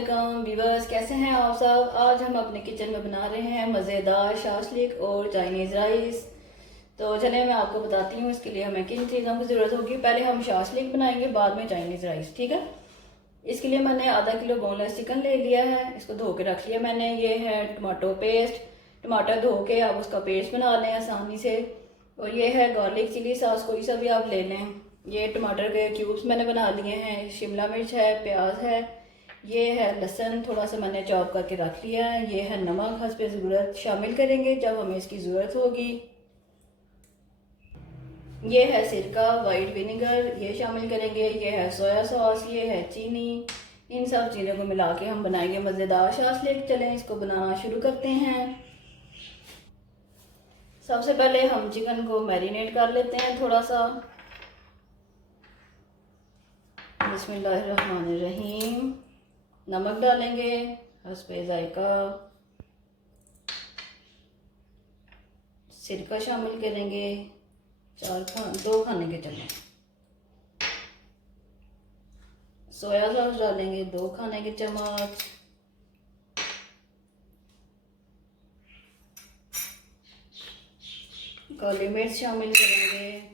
वालेकुम व्यूअर्स, कैसे हैं आप सब। आज हम अपने किचन में बना रहे हैं मज़ेदार शाशलिक और चाइनीज़ राइस। तो चलिए मैं आपको बताती हूँ इसके लिए हमें किन चीज़ों की ज़रूरत होगी। पहले हम शाशलिक बनाएंगे, बाद में चाइनीज़ राइस, ठीक है। इसके लिए मैंने आधा किलो बोनलेस चिकन ले लिया है, इसको धो के रख लिया मैंने। ये है टमाटो पेस्ट, टमाटर धो के आप उसका पेस्ट बना लें आसानी से। और ये है गार्लिक चिली सॉस, कोई सा भी आप ले लें। ये टमाटर के क्यूब्स मैंने बना लिए हैं। शिमला मिर्च है, प्याज है, ये है लहसुन थोड़ा सा मैंने चॉप करके रख लिया है। ये है नमक, हस्बे ज़रूरत शामिल करेंगे जब हमें इसकी ज़रूरत होगी। ये है सिरका, वाइट विनेगर, ये शामिल करेंगे। ये है सोया सॉस, ये है चीनी। इन सब चीज़ों को मिला के हम बनाएंगे मज़ेदार शाशलिक। चलें इसको बनाना शुरू करते हैं। सबसे पहले हम चिकन को मैरिनेट कर लेते हैं थोड़ा सा। बिस्मिल्लाहिर्रहमानिर्रहीम। नमक डालेंगे हस्बे जायका, सिरका शामिल करेंगे 2 खाने के चम्मच। सोया सॉस डालेंगे 2 खाने के चम्मच। काली मिर्च शामिल करेंगे।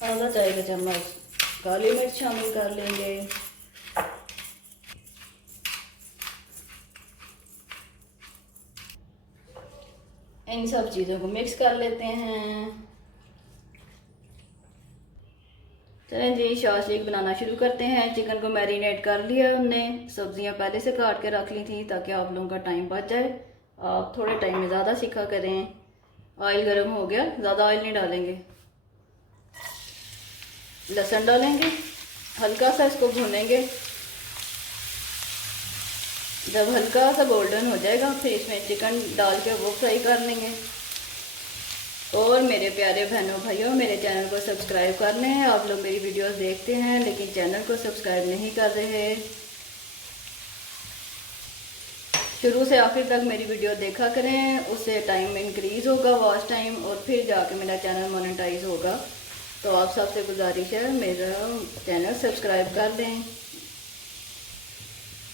आधा चाय का चम्मच काली मिर्च शामिल कर लेंगे। इन सब चीज़ों को मिक्स कर लेते हैं। चलें जी, शाशलिक बनाना शुरू करते हैं। चिकन को मैरिनेट कर लिया हमने। सब्जियां पहले से काट के रख ली थी ताकि आप लोगों का टाइम बच जाए, आप थोड़े टाइम में ज़्यादा सीखा करें। ऑयल गर्म हो गया, ज़्यादा ऑयल नहीं डालेंगे। लहसुन डालेंगे, हल्का सा इसको भूनेंगे। जब हल्का सा गोल्डन हो जाएगा फिर इसमें चिकन डाल के वो फ्राई कर लेंगे। और मेरे प्यारे बहनों भाइयों, मेरे चैनल को सब्सक्राइब कर लें। आप लोग मेरी वीडियोस देखते हैं लेकिन चैनल को सब्सक्राइब नहीं कर रहे। शुरू से आखिर तक मेरी वीडियो देखा करें, उससे टाइम इंक्रीज़ होगा, वॉच टाइम, और फिर जाके मेरा चैनल मोनेटाइज होगा। तो आप सबसे गुजारिश है मेरा चैनल सब्सक्राइब कर दें।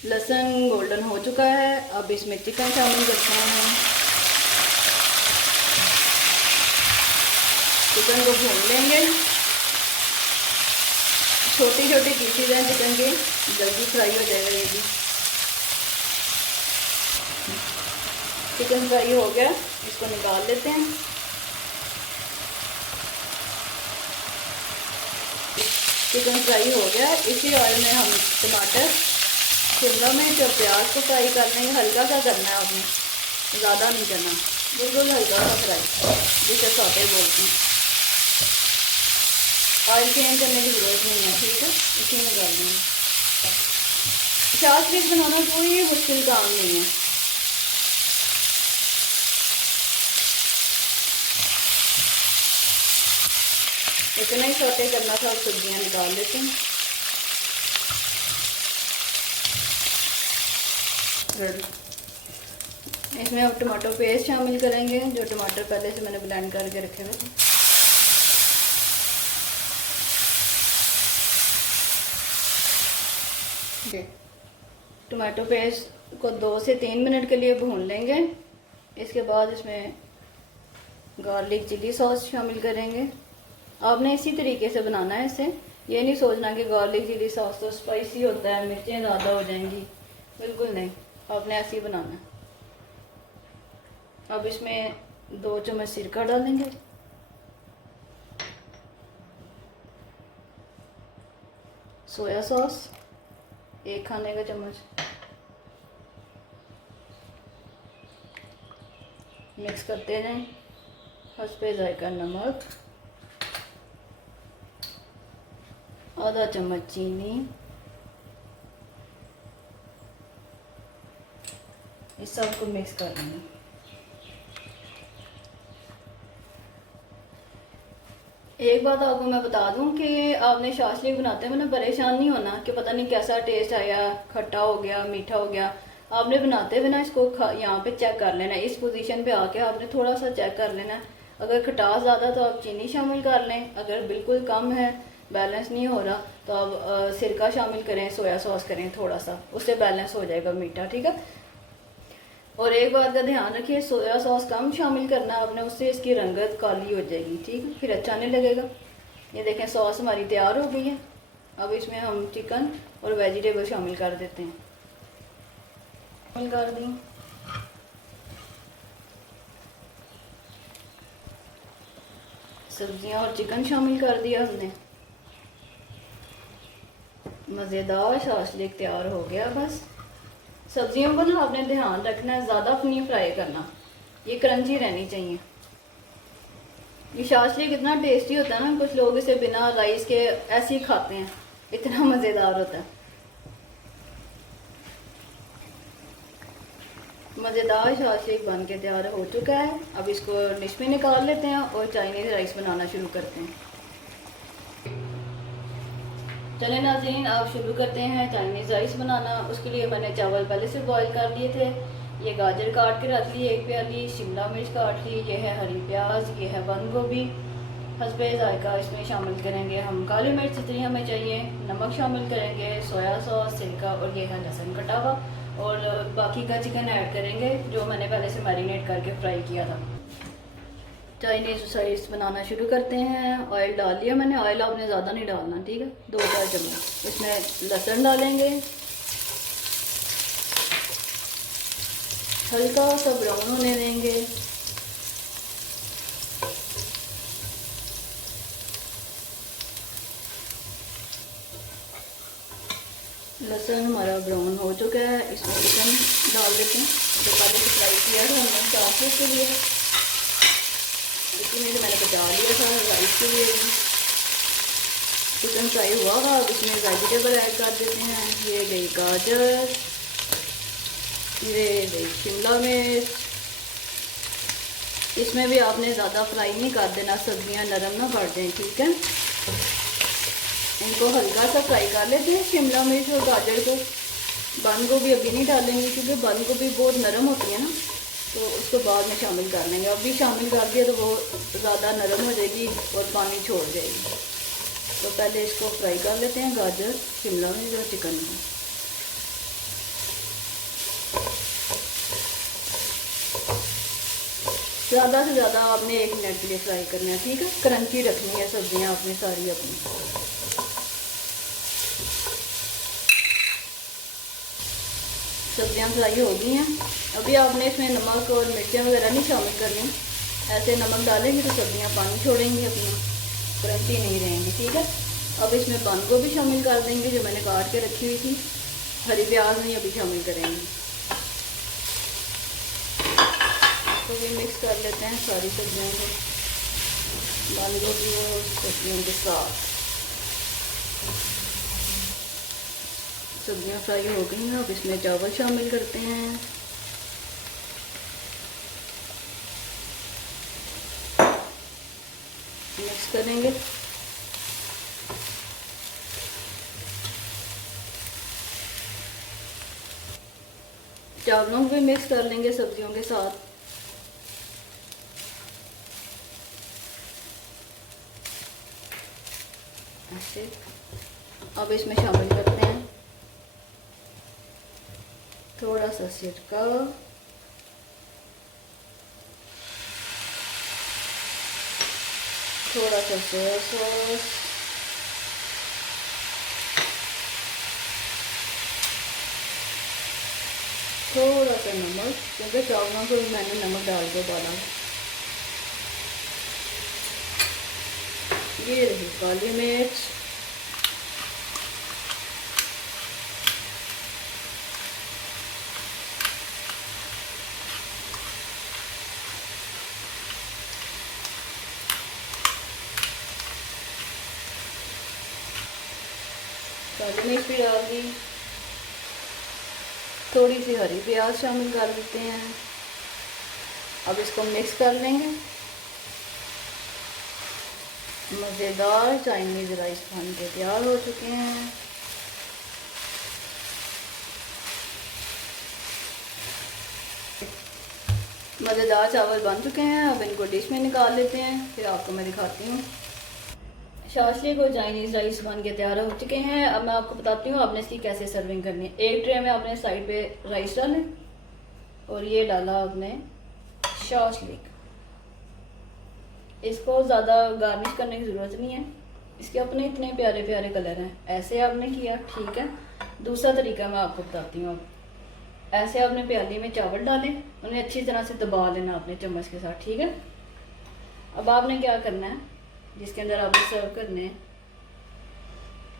लहसुन गोल्डन हो चुका है, अब इसमें चिकन शामिल करते हैं। चिकन को भून लेंगे। छोटी छोटी पीसेज हैं चिकन के, जल्दी फ्राई हो जाएगा ये भी। चिकन फ्राई हो गया, इसको निकाल लेते हैं। चिकन फ्राई हो गया। इसी ऑयल में हम टमाटर, शिमला मिर्च और प्याज को फ्राई कर लेंगे। हल्का सा करना है आपने, ज़्यादा नहीं करना, बिल्कुल हल्का सा फ्राई, जिसे सौते बोलते हैं। ऑयल चेंज करने की ज़रूरत नहीं है, ठीक है, इसी में कर देंगे। शाशलिक बनाना कोई मुश्किल काम नहीं है। इतना ही सौते करना था, सब्जियां निकाल लेते हैं। इसमें अब टमाटो पेस्ट शामिल करेंगे, जो टमाटर पहले से मैंने ब्लेंड करके रखे हुए थे। टमाटो पेस्ट को 2 से 3 मिनट के लिए भून लेंगे। इसके बाद इसमें गार्लिक चिली सॉस शामिल करेंगे। आपने इसी तरीके से बनाना है इसे, ये नहीं सोचना कि गार्लिक चिली सॉस तो स्पाइसी होता है, मिर्चें ज़्यादा हो जाएंगी, बिल्कुल नहीं, आपने ऐसे ही बनाना है। अब इसमें 2 चम्मच सिरका डालेंगे। सोया सॉस 1 खाने का चम्मच। मिक्स करते रहें। हस्बे जायका नमक, आधा चम्मच चीनी। इस सब को मिक्स कर लेंगे। एक बात आपको मैं बता दूं कि आपने शाशलिक बनाते हैं ना, परेशान नहीं होना कि पता नहीं कैसा टेस्ट आया, खट्टा हो गया, मीठा हो गया। आपने बनाते हुए ना इसको यहाँ पे चेक कर लेना, इस पोजीशन पे आके आपने थोड़ा सा चेक कर लेना। अगर खटास ज़्यादा तो आप चीनी शामिल कर लें, अगर बिल्कुल कम है, बैलेंस नहीं हो रहा, तो आप सिरका शामिल करें, सोया सॉस करें थोड़ा सा, उससे बैलेंस हो जाएगा मीठा। ठीक है। और एक बात का ध्यान रखिए, सोया सॉस कम शामिल करना आपने, उससे इसकी रंगत काली हो जाएगी। ठीक है, फिर अच्छा नहीं लगेगा। ये देखें सॉस हमारी तैयार हो गई है। अब इसमें हम चिकन और वेजिटेबल शामिल कर देते हैं। शामिल कर दी, सब्जियां और चिकन शामिल कर दिया हमने। मज़ेदार शाशलिक तैयार हो गया। बस सब्जियों को ना आपने ध्यान रखना है, ज़्यादा नहीं फ्राई करना, ये क्रंची रहनी चाहिए। ये शाशलिक इतना टेस्टी होता है ना, कुछ लोग इसे बिना राइस के ऐसे ही खाते हैं, इतना मज़ेदार होता है। मज़ेदार शाशलिक बन के तैयार हो चुका है। अब इसको डिश में निकाल लेते हैं और चाइनीज़ राइस बनाना शुरू करते हैं। चले नाज़रीन, अब शुरू करते हैं चाइनीज़ राइस बनाना। उसके लिए मैंने चावल पहले से बॉईल कर लिए थे। ये गाजर काट के रख ली, एक प्याली शिमला मिर्च काट ली, ये है हरी प्याज, ये है बंद गोभी। हस्बे ज़ायका इसमें शामिल करेंगे हम काली मिर्च जितनी हमें चाहिए, नमक शामिल करेंगे, सोया सॉस, सिरका, और ये है लहसुन कटा हुआ, और बाकी का चिकन ऐड करेंगे जो मैंने पहले से मैरिनेट करके फ्राई किया था। चाइनीज़ राइस बनाना शुरू करते हैं। ऑयल डाल लिया मैंने, ऑयल आपने ज़्यादा नहीं डालना। ठीक है, 2-4 चम्मच। इसमें लहसुन डालेंगे, हल्का सा ब्राउन होने देंगे। लहसुन हमारा ब्राउन हो चुका है, इसमें चिकन डाल देते हैं जो पहले से फ्राई किया था हमने चावल के लिए। इसमें मैंने बचा लिया था राइस के लिए। चिकन फ्राई हुआ होगा, अब इसमें वेजिटेबल ऐड कर देते हैं। ये गई गाजर, ये गई शिमला मिर्च। इसमें भी आपने ज़्यादा फ्राई नहीं कर देना, सब्जियां नरम ना पड़ जाएं। ठीक है, इनको हल्का सा फ्राई कर लेते हैं, शिमला मिर्च और गाजर को। बंद गोभी अभी नहीं डालेंगे क्योंकि बंद गोभी बहुत नरम होती है ना, तो उसको बाद में शामिल कर लेंगे। अभी शामिल कर दिया तो वो ज़्यादा नरम हो जाएगी और पानी छोड़ जाएगी। तो पहले इसको फ्राई कर लेते हैं, गाजर, शिमला मिर्च और चिकन को। ज़्यादा से ज़्यादा आपने 1 मिनट के लिए फ्राई करना है। ठीक है, क्रंची रखनी है सब्जियां आपने सारी अपनी। सब्जियां फ्राई हो गई हैं। अभी आपने इसमें नमक और मिर्चें वगैरह नहीं शामिल करनी। ऐसे नमक डालेंगे तो सब्जियां पानी छोड़ेंगी अपना, क्रंची नहीं रहेंगी। ठीक है, अब इसमें बंद गोभी शामिल कर देंगे जो मैंने काट के रखी हुई थी। हरी प्याज नहीं अभी शामिल करेंगे। तो ये मिक्स कर लेते हैं सारी सब्जियों को, बंद गोभी और सब्जियों के साथ। सब्जियां फ्राई हो गई हैं, अब इसमें चावल शामिल करते हैं। मिक्स करेंगे। चावलों को भी मिक्स कर लेंगे सब्जियों के साथ। ऐसे अब इसमें शामिल करते हैं थोड़ा सा सिरका, थोड़ा सा सोया सॉस, थोड़ा सा नमक, क्योंकि चावलों को मैंने नमक डाल के डाला। ये रही काली मिर्च, काली मिर्च भी डाल दी, थोड़ी सी हरी प्याज शामिल कर देते हैं। अब इसको मिक्स कर लेंगे। मज़ेदार चाइनीज़ राइस बन के तैयार हो चुके हैं। मज़ेदार चावल बन चुके हैं, अब इनको डिश में निकाल लेते हैं, फिर आपको मैं दिखाती हूँ। शाशलिक और चाइनीज़ राइस बन के तैयार हो चुके हैं। अब मैं आपको बताती हूँ आपने इसकी कैसे सर्विंग करनी है। एक ट्रे में आपने साइड पे राइस डालें और ये डाला आपने शाशलिक। इसको ज़्यादा गार्निश करने की ज़रूरत नहीं है, इसके अपने इतने प्यारे प्यारे कलर हैं। ऐसे आपने किया, ठीक है। दूसरा तरीका मैं आपको बताती हूँ। ऐसे आपने प्याली में चावल डालें, उन्हें अच्छी तरह से दबा लेना अपने चम्मच के साथ, ठीक है। अब आपने क्या करना है, जिसके अंदर आपने सर्व करने हैं,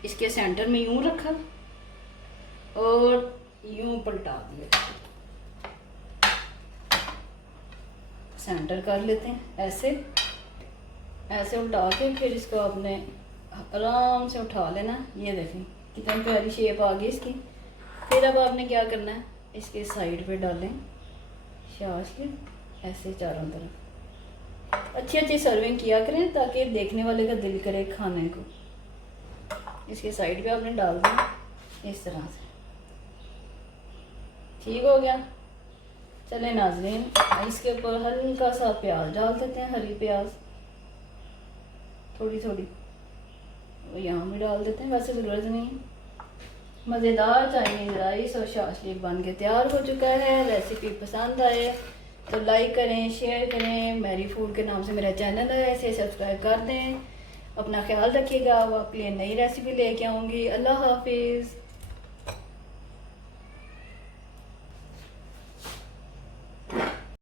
इसके सेंटर में यूं रखा और यूं पलटा दिया, सेंटर कर लेते हैं ऐसे ऐसे उल्टा के, फिर इसको आपने आराम से उठा लेना। ये देखें कितनी प्यारी शेप आ गई इसकी। फिर अब आपने क्या करना है, इसके साइड पे डालें शाशलिक ऐसे चारों तरफ। अच्छी अच्छी सर्विंग किया करें ताकि देखने वाले का दिल करे खाने को। इसके साइड पे आपने डाल दें इस तरह से, ठीक हो गया। चले नाज़रीन, इसके ऊपर हल्का सा प्याज डाल देते हैं, हरी प्याज थोड़ी थोड़ी, वो यहाँ भी डाल देते हैं, वैसे ज़रूरत नहीं है। मज़ेदार चाइनीज़ राइस और शाशलिक बन के तैयार हो चुका है। रेसिपी पसंद आए तो लाइक करें, शेयर करें। मैरी फूड के नाम से मेरा चैनल है, इसे सब्सक्राइब कर दें। अपना ख्याल रखिएगा, वो आपके लिए नई रेसिपी लेके आऊँगी। अल्लाह हाफिज़।